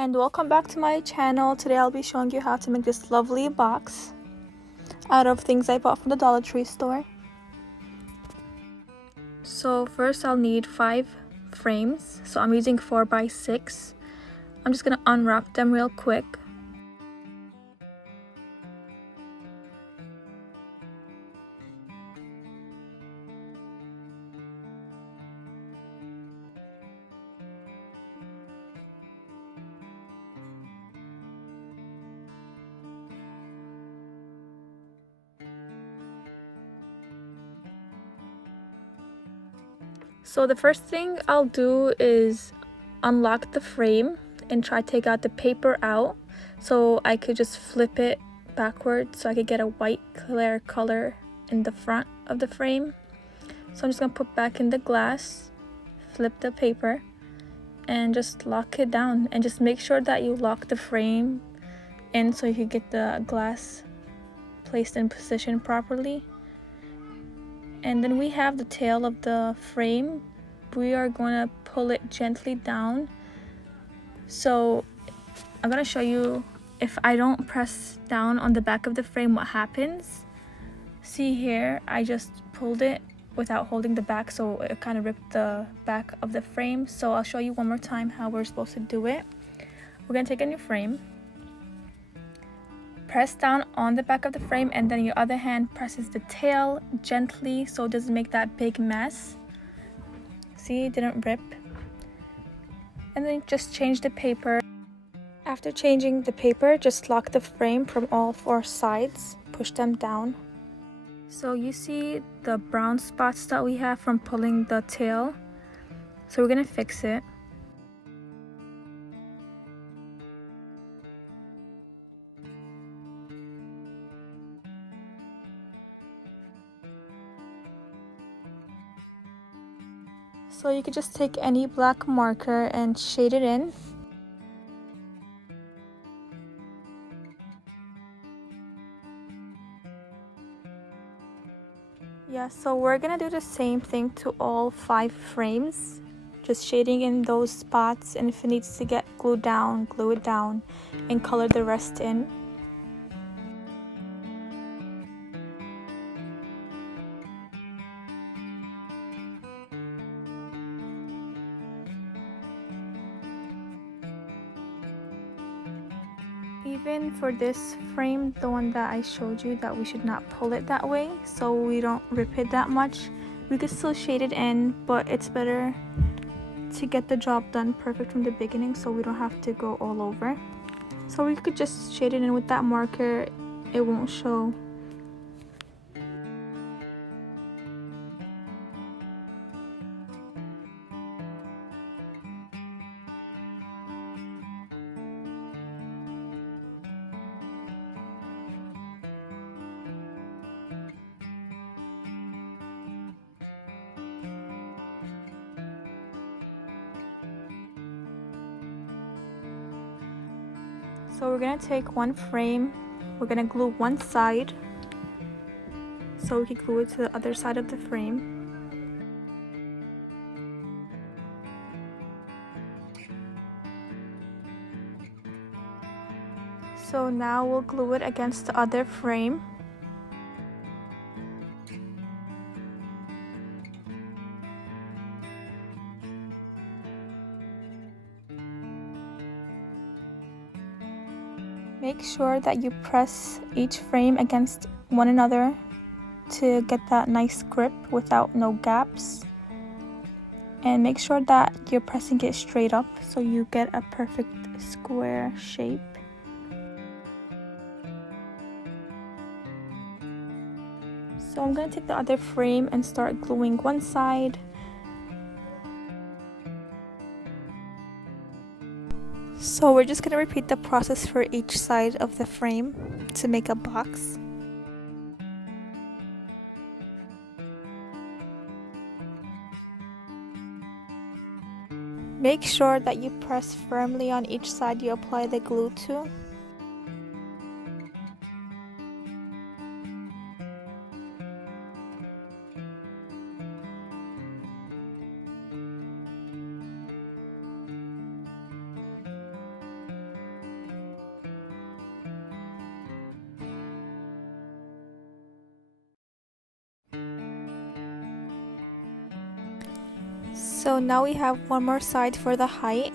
And welcome back to my channel. Today I'll be showing you how to make this lovely box out of things I bought from the Dollar Tree store. So first I'll need 5 frames. So I'm using 4x6. I'm just gonna unwrap them real quick. So the first thing I'll do is unlock the frame and try to take out the paper out so I could just flip it backwards so I could get a white clear color in the front of the frame. So I'm just gonna put back in the glass, flip the paper, and just lock it down, and just make sure that you lock the frame in so you can get the glass placed in position properly. And then we have the tail of the frame. We are going to pull it gently down. So I'm going to show you, if I don't press down on the back of the frame, what happens. See here, I just pulled it without holding the back, so it kind of ripped the back of the frame. So I'll show you one more time how we're supposed to do it. We're going to take a new frame, press down on the back of the frame, and then your other hand presses the tail gently so it doesn't make that big mess. See, it didn't rip. And then just change the paper. After changing the paper, just lock the frame from all 4 sides, push them down. So you see the brown spots that we have from pulling the tail, so we're gonna fix it. So you could just take any black marker and shade it in. Yeah, so we're gonna do the same thing to all 5 frames. Just shading in those spots, and if it needs to get glued down, glue it down and color the rest in. Even for this frame, the one that I showed you, that we should not pull it that way so we don't rip it that much. We could still shade it in, but it's better to get the job done perfect from the beginning so we don't have to go all over. So we could just shade it in with that marker, it won't show. So we're gonna take one frame, we're gonna glue one side so we can glue it to the other side of the frame. So now we'll glue it against the other frame. Make sure that you press each frame against one another to get that nice grip without no gaps. And make sure that you're pressing it straight up so you get a perfect square shape. So I'm going to take the other frame and start gluing one side. So we're just going to repeat the process for each side of the frame to make a box. Make sure that you press firmly on each side you apply the glue to. So now we have one more side for the height.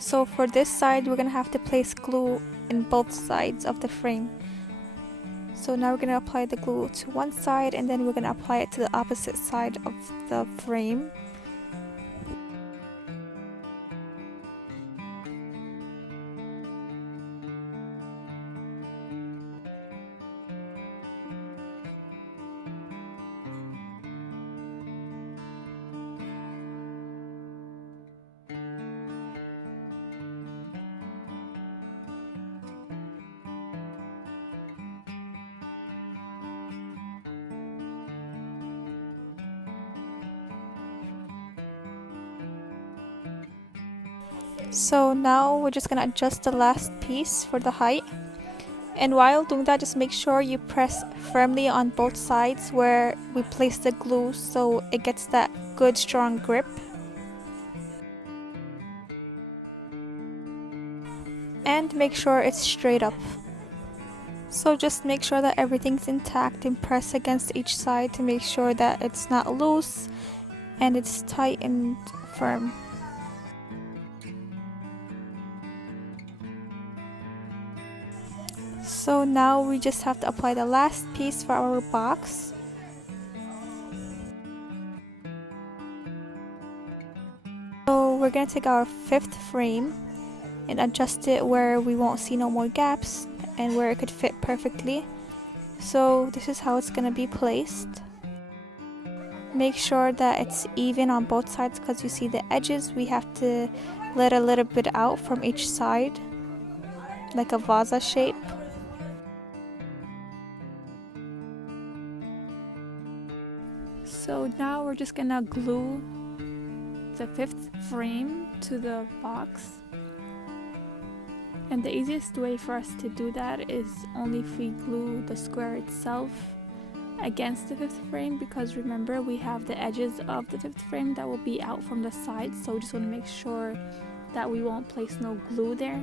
So for this side, we're gonna have to place glue in both sides of the frame. So now we're gonna apply the glue to one side and then we're gonna apply it to the opposite side of the frame. So now we're just gonna adjust the last piece for the height. And while doing that, just make sure you press firmly on both sides where we place the glue so it gets that good strong grip. And make sure it's straight up. So just make sure that everything's intact and press against each side to make sure that it's not loose and it's tight and firm. So now we just have to apply the last piece for our box. So we're gonna take our fifth frame and adjust it where we won't see no more gaps and where it could fit perfectly. So this is how it's gonna be placed. Make sure that it's even on both sides because you see the edges. We have to let a little bit out from each side, like a vase shape. So now we're just gonna glue the fifth frame to the box. And the easiest way for us to do that is only if we glue the square itself against the fifth frame, because remember we have the edges of the fifth frame that will be out from the sides, so we just want to make sure that we won't place no glue there.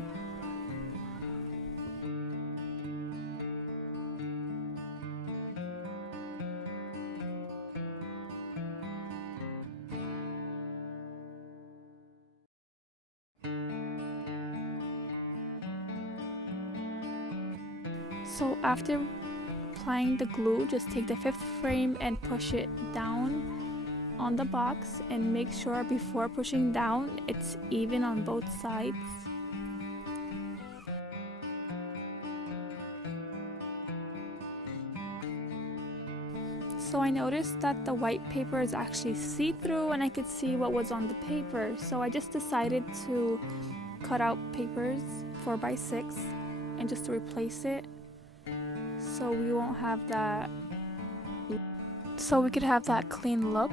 So after applying the glue, just take the fifth frame and push it down on the box and make sure before pushing down it's even on both sides. So I noticed that the white paper is actually see-through and I could see what was on the paper, so I just decided to cut out papers 4x6 and just to replace it so we won't have that, so we could have that clean look.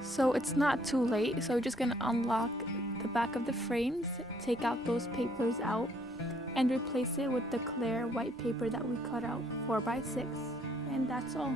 So it's not too late, so we're just gonna unlock the back of the frames, take out those papers out and replace it with the clear white paper that we cut out 4x6, and that's all.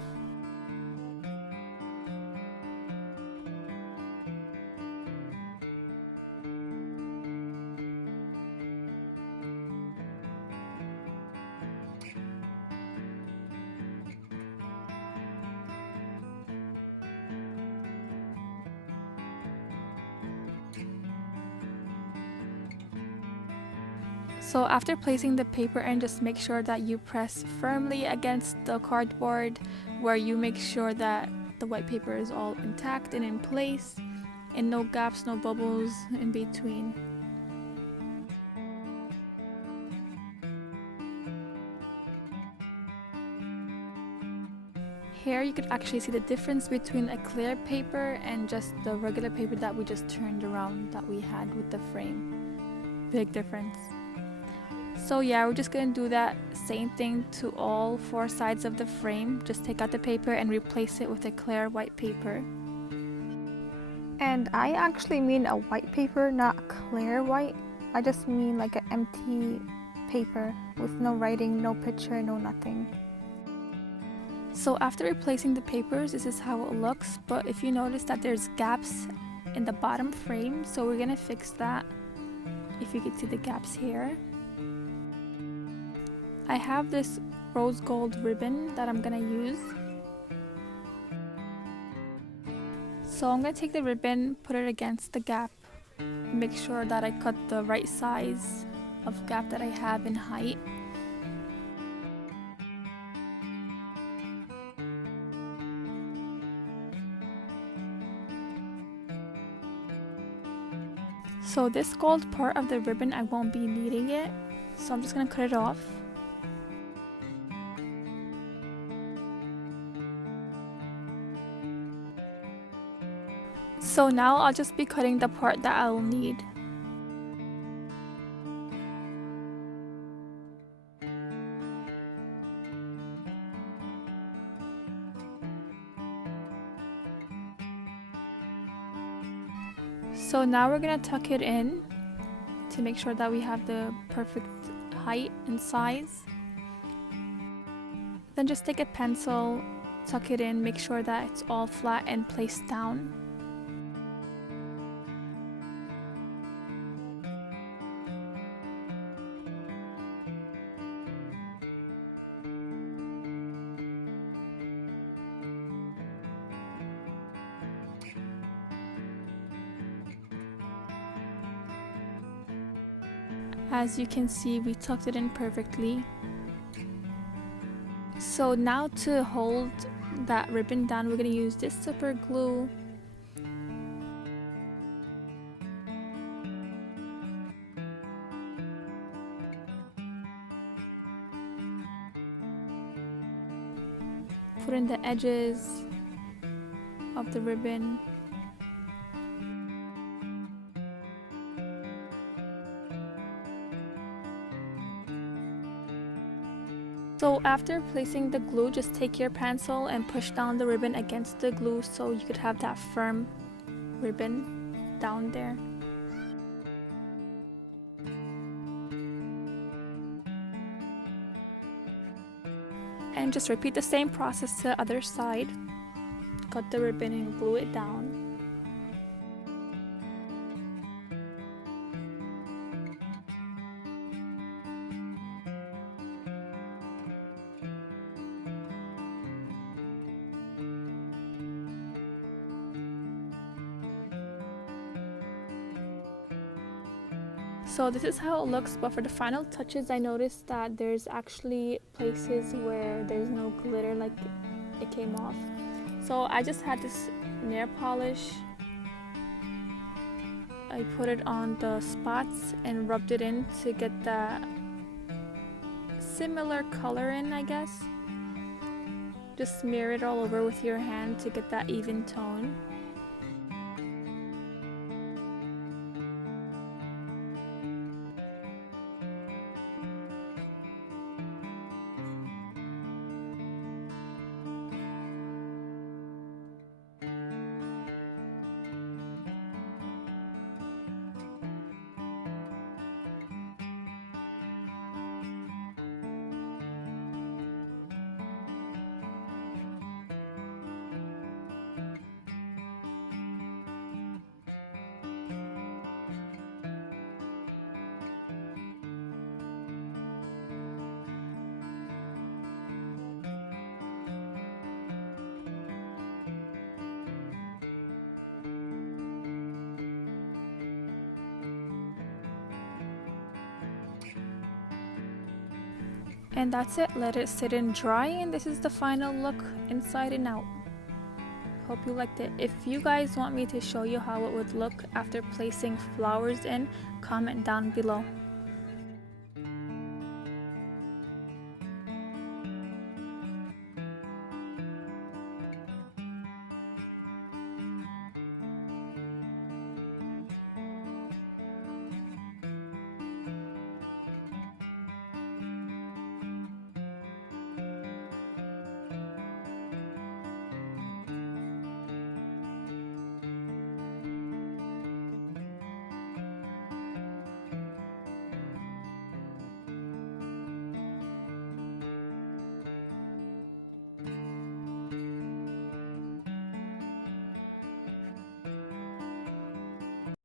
So after placing the paper in, just make sure that you press firmly against the cardboard where you make sure that the white paper is all intact and in place and no gaps, no bubbles in between. Here you could actually see the difference between a clear paper and just the regular paper that we just turned around that we had with the frame. Big difference. So yeah, we're just gonna do that same thing to all 4 sides of the frame. Just take out the paper and replace it with a clear white paper. And I actually mean a white paper, not clear white. I just mean like an empty paper with no writing, no picture, no nothing. So after replacing the papers, this is how it looks, but if you notice that there's gaps in the bottom frame, so we're gonna fix that. If you can see the gaps here. I have this rose gold ribbon that I'm gonna use. So I'm gonna take the ribbon, put it against the gap, make sure that I cut the right size of gap that I have in height. So this gold part of the ribbon, I won't be needing it, so I'm just gonna cut it off. So now I'll just be cutting the part that I'll need. So now we're gonna tuck it in to make sure that we have the perfect height and size. Then just take a pencil, tuck it in, make sure that it's all flat and placed down. As you can see, we tucked it in perfectly. So now to hold that ribbon down, we're going to use this super glue. Put in the edges of the ribbon. So after placing the glue, just take your pencil and push down the ribbon against the glue so you could have that firm ribbon down there. And just repeat the same process to the other side. Cut the ribbon and glue it down. So this is how it looks, but for the final touches I noticed that there's actually places where there's no glitter, like it came off. So I just had this nail polish. I put it on the spots and rubbed it in to get that similar color in, I guess. Just smear it all over with your hand to get that even tone. And that's it, let it sit and dry, and this is the final look inside and out. Hope you liked it. If you guys want me to show you how it would look after placing flowers in, comment down below.